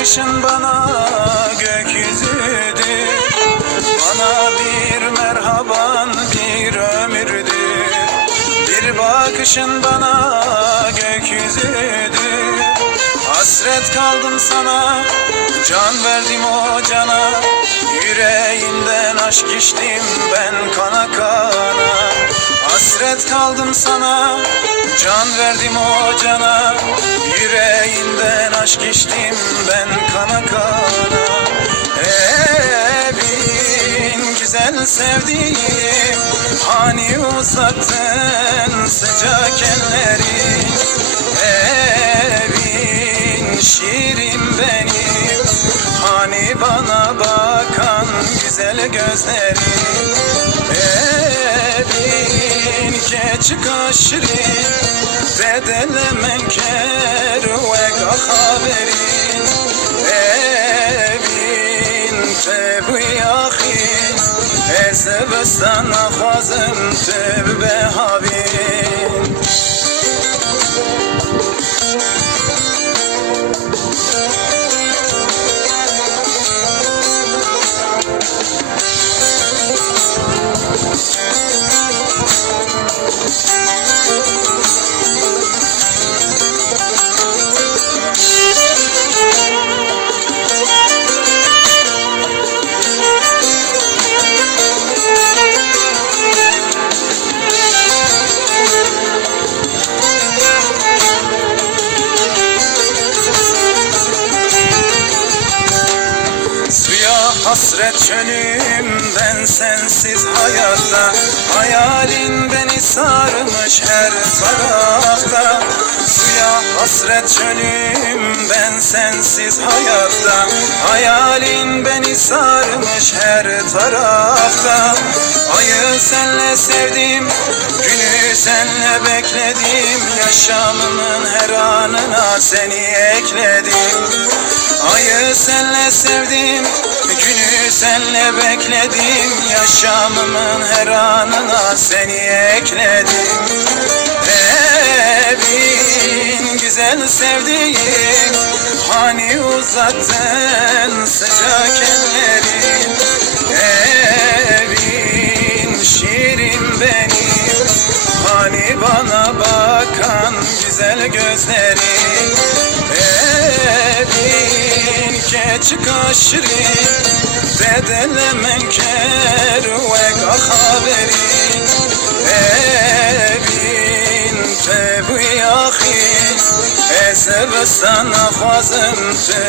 bakışın bana gökyüzüdür Bana bir merhaban bir ömürdür Bir bakışın bana gökyüzüdür Hasret kaldım sana Can verdim o cana aşk içtim ben kana kana. Hasret kaldım sana Can verdim o cana. Yüreğinden aşk içtim ben kana kana. Bin güzel sevdiğim Hani uzattın sıcak elleri güzel gözlerin. Evin keçi kaşrin Dedelemen ker ve haberin Evin tebu yahin Ezbe sana khwazim tebe havin Hasret çölümden sensiz hayatta. Hayalin beni sarmış her tarafta. Suya hasret çölümden sensiz hayatta. Hayalin beni sarmış her tarafta. Ayı senle sevdim, günü senle bekledim. Yaşamımın her anına seni ekledim. Ayı senle sevdim, günü senle bekledim Yaşamımın her anına seni ekledim. Evin güzel sevdiğim Hani uzattın sıcak ellerin Evin şirin benim Hani bana bakan güzel gözlerin Evin keçi kaşrin Dedelemen ker ve Evin tebu yahin Ezbe sana te